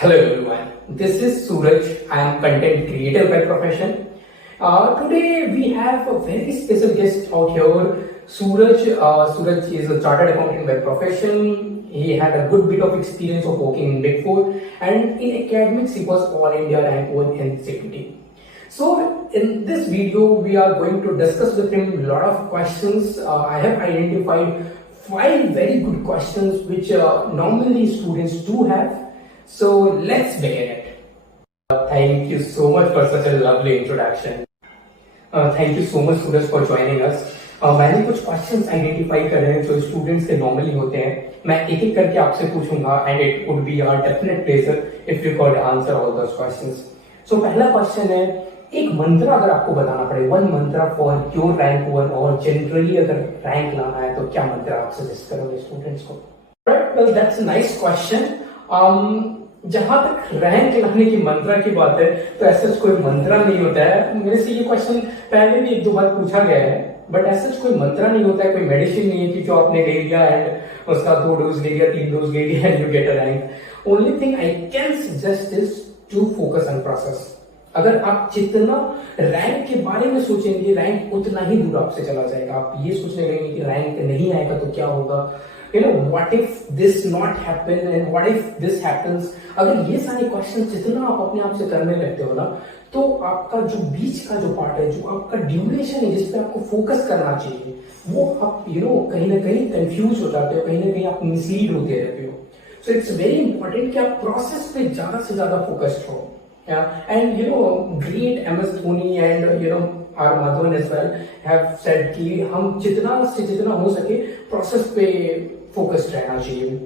Hello everyone, this is Suraj. I am content creator by profession. Today we have a very special guest out here. Suraj is a chartered accountant by profession. He had a good bit of experience of working in Big Four, and in academics he was All India rank 1 in CPT. So in this video we are going to discuss with him a lot of questions. I have identified 5 very good questions which normally students do have. So let's begin it. Thank you so much for such a lovely introduction. Thank you so much Suraj for joining us. मैंने कुछ questions identify करे हैं जो students के normally होते हैं. मैं एक एक करके आपसे पूछूंगा and it would be our definite pleasure if you could answer all those questions. So पहला क्वेश्चन है, एक मंत्र अगर आपको बताना पड़े, वन मंत्र फॉर योर रैंक 1 और जनरली अगर रैंक लाना है तो क्या मंत्र आप सजेस्ट करोगे स्टूडेंट्स को? Well that's a nice question. जहां तक रैंक लाने की मंत्रा की बात है तो ऐसा कोई मंत्रा नहीं होता है. मेरे से ये क्वेश्चन पहले भी 1-2 बार पूछा गया है, बट ऐसा कोई मंत्रा नहीं होता है, कोई मेडिसिन नहीं है कि जो आपने ले लिया एंड उसका 2 डोज ले लिया, 3 डोज ले लिया and you get a rank. Only thing I can suggest is to focus on process. अगर आप जितना रैंक के बारे में सोचेंगे रैंक उतना ही दूर आपसे चला जाएगा. आप ये सोचने लगेंगे कि रैंक नहीं आएगा तो क्या होगा, what if this not happen and what if this happens. अगर ये सारे क्वेश्चन जितना आप अपने आप से करने लगते हो ना, तो आपका जो बीच का जो पार्ट है, जो आपका ड्यूरेशन है जिसपे आपको फोकस करना चाहिए, वो आप कहीं ना कहीं कंफ्यूज हो जाते हो, कहीं ना कहीं आप मिसलीड होते रहते हो. सो इट्स वेरी इंपॉर्टेंट कि आप प्रोसेस पे ज्यादा से ज्यादा फोकस्ड हो. And great MS Dhoni and our Madhavan as well have said कि हम जितना से जितना हो सके प्रोसेस पे फोकस्ड रहना चाहिए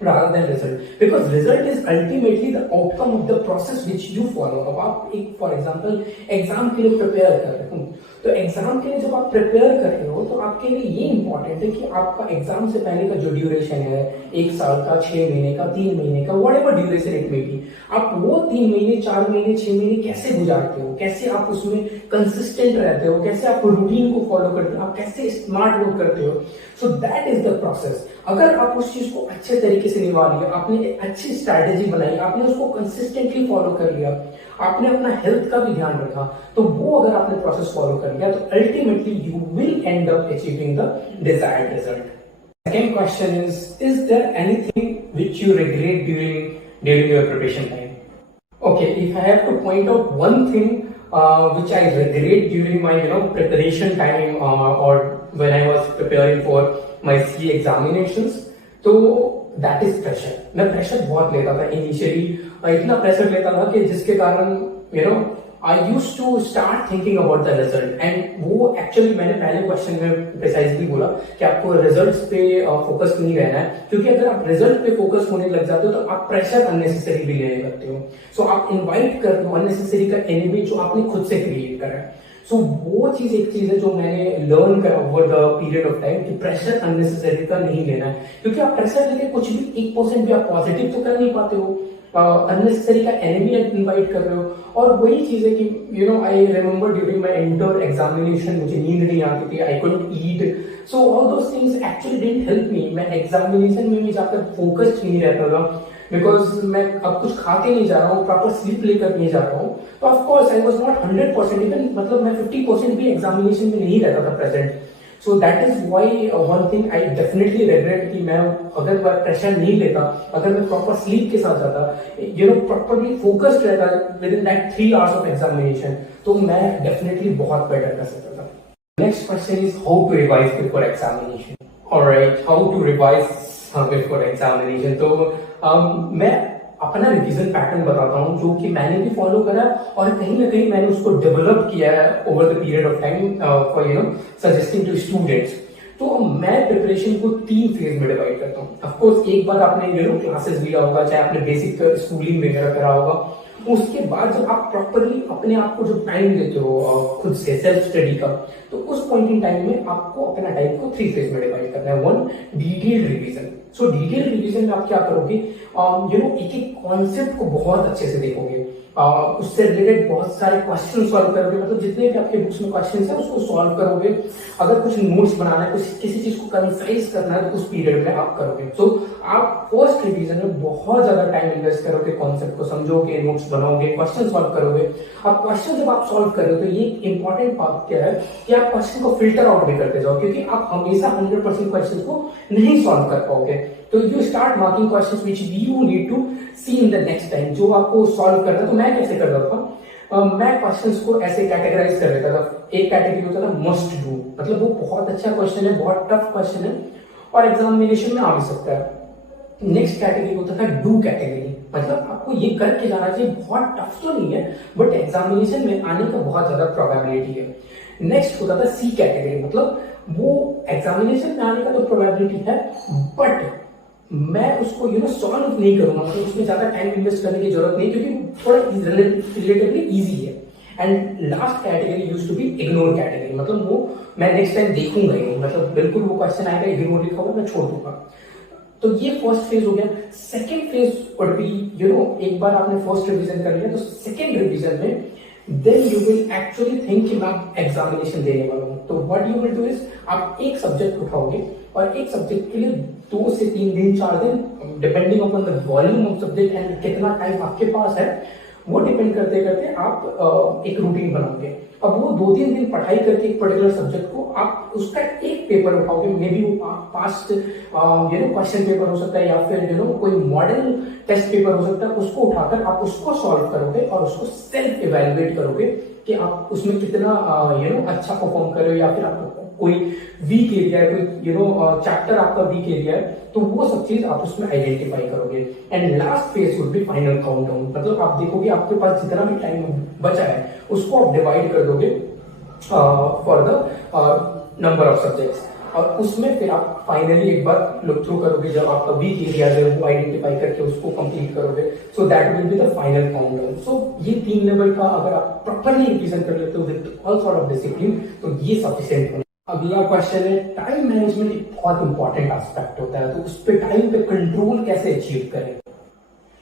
rather than result, because result is ultimately the outcome of the process which you follow. अब आप एक फॉर एग्जांपल एग्जाम के लिए प्रिपेयर कर रहे हो, तो एग्जाम के लिए जब आप प्रिपेयर कर रहे हो तो आपके लिए ये इंपॉर्टेंट है कि आपका एग्जाम से पहले का जो ड्यूरेशन है, 1 साल का, 6 महीने का, 3 महीने का, वट एवर ड्यूरेशन इट में भी, आप वो 3 महीने, 4 महीने, 6 महीने कैसे गुजारते हो, कैसे आप उसमें कंसिस्टेंट रहते हो, कैसे आप रूटीन को फॉलो करते हो, आप कैसे स्मार्ट वर्क करते हो. सो दैट इज द प्रोसेस. अगर आप उस चीज को अच्छे तरीके से निभा लिया, आपने अच्छी स्ट्रैटेजी बनाई, आपने उसको कंसिस्टेंटली फॉलो कर लिया, आपने अपना हेल्थ का भी ध्यान रखा, तो वो अगर आपने प्रोसेस फॉलो कर लिया तो ultimately you will end up achieving the desired result. Second question is there anything which you regret during your preparation time? Okay, if I have to point out one thing which I regret during my preparation time or when I was preparing for my CA examinations, तो that is pressure. मैं pressure बहुत लेता था initially, इतना pressure लेता था कि जिसके कारण I used to start thinking about the result. And वो एक्चुअली मैंने पहले क्वेश्चन में प्रिसाइजली बोला कि आपको रिजल्ट्स पे फोकस नहीं रहना है, क्योंकि अगर आप रिजल्ट पे फोकस होने लग जाते हो तो आप प्रेशर अननेसेसरी भी लेने लगते हो. सो आप इन्वाइट कर रहे हो अननेसेसरी का एनिमी जो आपने खुद से क्रिएट करा है. सो वो चीज एक चीज है जो मैंने लर्न करा over the period of time कि प्रेशर अननेसेसरी का नहीं लेना है, क्योंकि आप प्रेशर लेके कुछ भी 1% भी आप पॉजिटिव तो कर नहीं पाते हो, अननेसेसरी का एनिमी इनवाइट कर रहे हो. और वही चीज है कि I remember during my inter examination मुझे नींद नहीं आती थी, I couldn't eat, so all those things actually didn't help me. मैं एग्जामिनेशन में भी जाकर फोकस्ड नहीं रहता था, बिकॉज मैं अब कुछ खा के नहीं जा रहा हूँ, प्रॉपर स्लीप लेकर नहीं जा रहा हूँ, तो of course I was not 100%, even मतलब मैं 50% भी एग्जामिनेशन में नहीं रहता था present. So that is why one thing I definitely regret कि मैं अगर प्रेशर नहीं लेता, अगर मैं प्रॉपर स्लीप के साथ जाता, प्रॉपरली फोकस्ड रहता within that 3 hours of examination, तो मैं डेफिनेटली बहुत बेटर कर सकता था. Next question is how to revise before examination. Alright, how to revise before examination. तो मैं अपना रिवीजन पैटर्न बताता हूँ जो कि मैंने भी फॉलो करा और कहीं ना कहीं मैंने उसको डेवलप किया है over the period of time for suggesting to students. तो मैं प्रिपरेशन को 3 फेज में डिवाइड करता हूँ. ऑफ कोर्स एक बार आपने क्लासेस लिया होगा, चाहे आपने बेसिक स्कूलिंग वगैरह करा होगा, उसके बाद जब आप प्रॉपरली अपने आप को जो टाइम देते हो खुद से सेल्फ स्टडी का, तो उस पॉइंट इन टाइम में आपको अपना टाइम को 3 फेज में डिवाइड करना है. 1, डिटेल्ड रिवीजन. सो डिटेल रिवीजन में आप क्या करोगे, एक एक कॉन्सेप्ट को बहुत अच्छे से देखोगे, उससे रिलेटेड बहुत सारे क्वेश्चन सॉल्व करोगे, मतलब जितने भी आपके बुक्स में क्वेश्चन है उसको सॉल्व करोगे। अगर कुछ नोट्स बनाना है, कुछ किसी चीज को कंसाइज करना है तो उस पीरियड में आप करोगे। सो आप फर्स्ट रिवीजन में बहुत ज्यादा टाइम इन्वेस्ट करोगे, कॉन्सेप्ट को समझोगे, नोट्स बनाओगे, क्वेश्चन सॉल्व करोगे। अब क्वेश्चन जब आप सॉल्व कर रहे हो तो ये इंपॉर्टेंट बात क्या है कि आप क्वेश्चन को फिल्टर आउट भी करते जाओ, क्योंकि आप हमेशा 100% क्वेश्चन को नहीं सॉल्व कर पाओगे। तो you start marking questions which you need to see in the next time, जो आपको सॉल्व करना है। तो मैं कैसे करता था, मैं क्वेश्चंस को ऐसे कैटेगराइज कर लेता था। एक कैटेगरी होता था मस्ट डू, मतलब वो बहुत अच्छा क्वेश्चन है, बहुत टफ क्वेश्चन है और एग्जामिनेशन में आ भी सकता है। नेक्स्ट कैटेगरी होता था डू कैटेगरी, मतलब आपको ये करके जाना चाहिए, बहुत टफ तो नहीं है बट एग्जामिनेशन में आने का बहुत ज्यादा प्रोबेबिलिटी है। नेक्स्ट होता था सी कैटेगरी, मतलब वो एग्जामिनेशन में आने का तो प्रोबेबिलिटी है बट मैं उसको सॉल्व नहीं करूंगा, मतलब उसमें ज्यादा टाइम इन्वेस्ट करने की जरूरत नहीं, क्योंकि थोड़ा रिलेटिवली इजी है। And last category used to be ignore category, मतलब वो मैं नेक्स्ट टाइम देखूंगा ही, मतलब बिल्कुल वो क्वेश्चन आएगा, इग्नोर लिखा होगा, मैं छोड़ दूंगा। तो ये फर्स्ट फेज हो गया। सेकेंड फेज वुड बी, एक बार आपने फर्स्ट रिवीजन कर लिया तो सेकेंड रिवीजन में then you will actually think कि मैं एग्जामिनेशन देने वाला हूं। तो what you will do is, आप एक सब्जेक्ट उठाओगे और एक सब्जेक्ट के लिए 2 से 3 दिन 4 दिन, depending upon the volume of subject and कितना टाइम आपके पास है, वो डिपेंड करते करते आप एक रूटीन बनाओगे। अब वो 2-3 दिन पढ़ाई करके एक पर्टिकुलर सब्जेक्ट को आप उसका एक पेपर उठाओगे, मे बी वो पास्ट क्वेश्चन पेपर हो सकता है या फिर कोई मॉडल टेस्ट पेपर हो सकता है, उसको उठाकर आप उसको सॉल्व करोगे और उसको सेल्फ इवेलुएट करोगे कि आप उसमें कितना अच्छा परफॉर्म कर रहे हो, या फिर आपको कोई वीक एरिया है, कोई चैप्टर आपका वीक एरिया है, तो वो सब चीज आप उसमें आइडेंटिफाई करोगे। And last phase would be final countdown, मतलब आप देखोगे आपके पास जितना भी टाइम बचा है उसको आप डिवाइड कर दोगे for the number of subjects, और उसमें फिर आप फाइनली एक बार लुक थ्रू करोगे, जब आपका वीक एरिया है वो आइडेंटिफाई करके उसको कंप्लीट करोगे। So that will be the final countdown. So ये 3 लेवल का अगर आप प्रॉपरली रिवीजन कर लेते हो with all sort of discipline, तो ये सफिशिएंट होगा। अगला क्वेश्चन है, टाइम मैनेजमेंट एक बहुत इंपॉर्टेंट एस्पेक्ट होता है, तो उस पे टाइम पे कंट्रोल कैसे अचीव करें।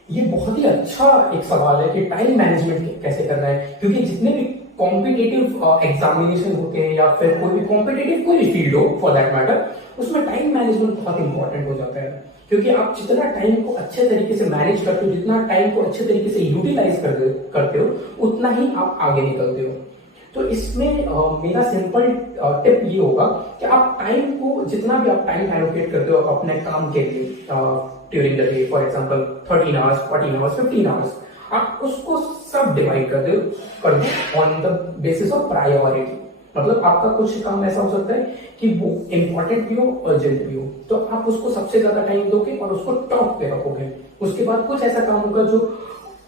ये बहुत ही अच्छा एक सवाल है कि टाइम मैनेजमेंट कैसे करना है, क्योंकि जितने भी कॉम्पिटिटिव एग्जामिनेशन होते हैं या फिर कोई भी कॉम्पिटिटिव कोई भी फील्ड हो फॉर दैट मैटर, उसमें टाइम मैनेजमेंट बहुत इंपॉर्टेंट हो जाता है। क्योंकि आप जितना टाइम को अच्छे तरीके से मैनेज करते हो, जितना टाइम को अच्छे तरीके से यूटिलाइज करते हो, उतना ही आप आगे निकलते हो। तो इसमें मेरा सिंपल टिप ये होगा कि आप टाइम को, जितना भी आप टाइम एलोकेट करते हो अपने काम के लिए during the day, for example 13 hours, 14 hours, 15 hours, आप उसको सब डिवाइड कर दो on the basis of priority. मतलब आपका कुछ काम ऐसा हो सकता है कि वो इंपॉर्टेंट भी हो, अर्जेंट भी हो, तो आप उसको सबसे ज्यादा टाइम दोगे और उसको टॉप पे रखोगे। उसके बाद कुछ ऐसा काम होगा जो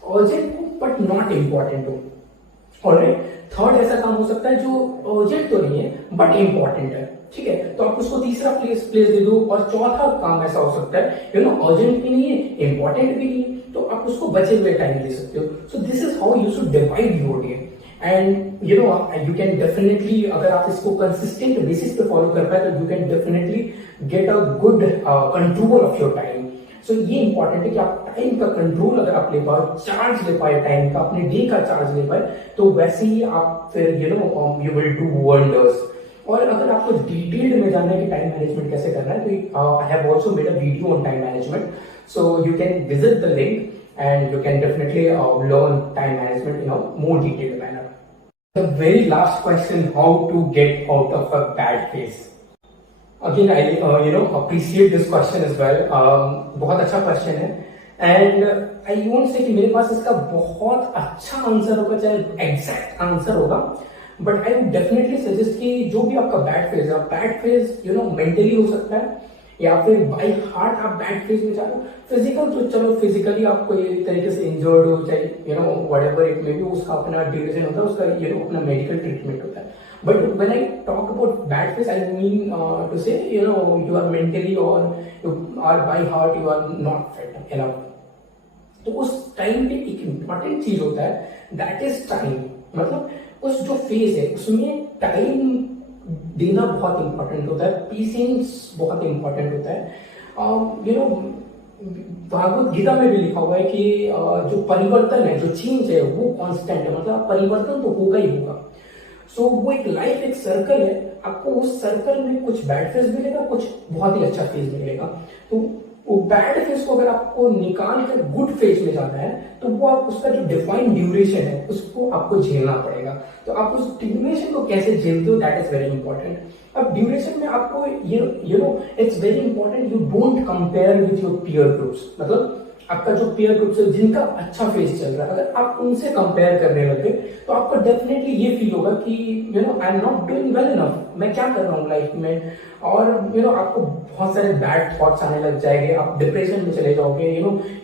अर्जेंट हो बट नॉट इंपॉर्टेंट हो। ऑलराइट, थर्ड ऐसा काम हो सकता है जो अर्जेंट तो नहीं है बट इंपॉर्टेंट है, ठीक है, तो आप उसको तीसरा प्लेस दे दो। और चौथा काम ऐसा हो सकता है अर्जेंट भी नहीं है, इंपॉर्टेंट भी नहीं है, तो आप उसको बचे हुए टाइम दे सकते हो। So this is how you should divide your day. And you can definitely, अगर आप इसको कंसिस्टेंट बेसिस पे फॉलो कर पाए तो you can definitely get a good control of your time. So ये इंपॉर्टेंट है कि आप टाइम का कंट्रोल अगर आप ले पाओ, चार्ज ले पाए टाइम का, अपने डे का चार्ज ले पाए, तो वैसे ही आप फिर यू विल डू वंडर्स। और अगर आपको डिटेल्ड में जानना है कि टाइम मैनेजमेंट कैसे करना है, तो I have also made a video on time management, so you can visit the link and you can definitely learn time management in a more detailed manner. The very last question, how to get out of a bad phase. Again, I appreciate this question as well. बहुत अच्छा question है and I won't say कि मेरे पास इसका बहुत अच्छा answer होगा, चाहे एग्जैक्ट आंसर होगा, but I would definitely suggest कि जो भी आपका बैड फेज है, बैड फेज मेंटली हो सकता है या फिर बाय हार्ट आप बैड फेज में जा रहे हो। फिजिकल तो चलो, फिजिकली आप कोई तरीके से इंजर्ड हो, चाहे व्हाटएवर इट मे बी, उसका अपना ड्यूरेशन होता है, उसका अपना मेडिकल ट्रीटमेंट होता है। But when I talk about bad phase, I mean to say you are mentally और you are by heart you are not fit enough. तो उस टाइम पे एक इंपॉर्टेंट चीज होता है, दैट इज टाइम। मतलब उस जो फेज है उसमें टाइम देना बहुत इंपॉर्टेंट होता है, पेशेंस बहुत इंपॉर्टेंट होता है। यू नो भागवत गीता में भी लिखा हुआ है कि जो परिवर्तन है, जो चेंज है, वो कांस्टेंट है, मतलब परिवर्तन तो होगा ही होगा। सो वो एक लाइफ एक सर्कल है, आपको उस सर्कल में कुछ बैड फेज मिलेगा, कुछ बहुत ही अच्छा फेज मिलेगा। तो वो बैड फेज को अगर आपको निकाल कर गुड फेज में जाना है, तो वो आप उसका जो डिफाइंड ड्यूरेशन है उसको आपको झेलना पड़ेगा। तो आप उस ड्यूरेशन को कैसे झेलते हो, दैट इज वेरी इंपॉर्टेंट। अब ड्यूरेशन में आपको you know it's very important, you don't compare with your peer groups. मतलब आपका जो पीयर ग्रुप है जिनका अच्छा फेज चल रहा है, अगर आप उनसे कंपेयर करने लगे तो आपको डेफिनेटली ये फील होगा कि I am not doing well enough, मैं क्या कर रहा हूँ लाइफ में। और आपको बहुत सारे बैड थॉट्स आने लग जाएंगे, आप डिप्रेशन में चले जाओगे,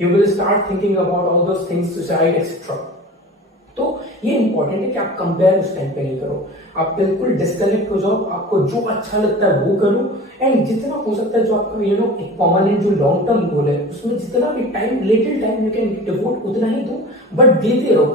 you will start thinking about all those things, suicide etcetera. तो ये इंपॉर्टेंट है कि आप कंपेयर उस टाइम पे नहीं करो, आप बिल्कुल डिस्कनेक्ट हो जाओ, आपको जो अच्छा लगता है वो करो। एंड जितना हो सकता है जो आपका एक परमानेंट जो लॉन्ग टर्म गोल है उसमें जितना भी time, little time you can devote उतना ही दो, बट देते रहो,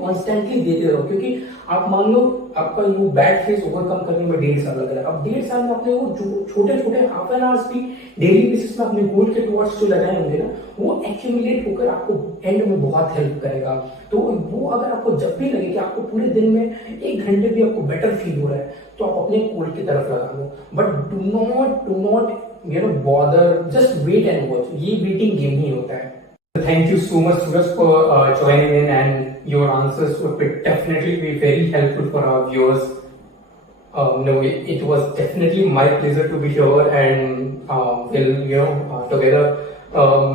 कॉन्स्टेंटली देते रहो। क्योंकि आप मान लो आपका ये बैड फेज ओवरकम करने में 1.5 साल लग रहा है, अब 1.5 साल में अपने वो जो छोटे छोटे हाफ एन आवर्स भी डेली बेसिस में अपने गोल के टुवर्ड्स जो लगाए होंगे ना, वो एक्यूमुलेट होकर आपको एंड में बहुत हेल्प करेगा। तो वो अगर आपको जब भी लगे कि आपको पूरे दिन में 1 घंटे भी आपको बेटर फील हो रहा है, तो आप अपने गोल की तरफ लगा लो। But do not bother, just wait and watch, ये वेटिंग गेम ही होता है। Thank you so much, Suraj, for joining in, and your answers would definitely be very helpful for our viewers. No, it was definitely my pleasure to be here, and we'll together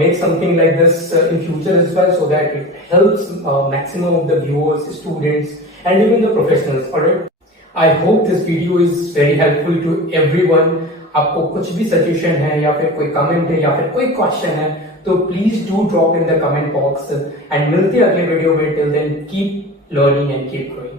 make something like this in future as well, so that it helps maximum of the viewers, students, and even the professionals. Alright. I hope this video is very helpful to everyone. आपको कुछ भी suggestion है या फिर कोई comment है या फिर कोई क्वेश्चन है, तो please do drop in the comment box, and मिलते हैं अगले वीडियो में। Till then keep learning and keep growing.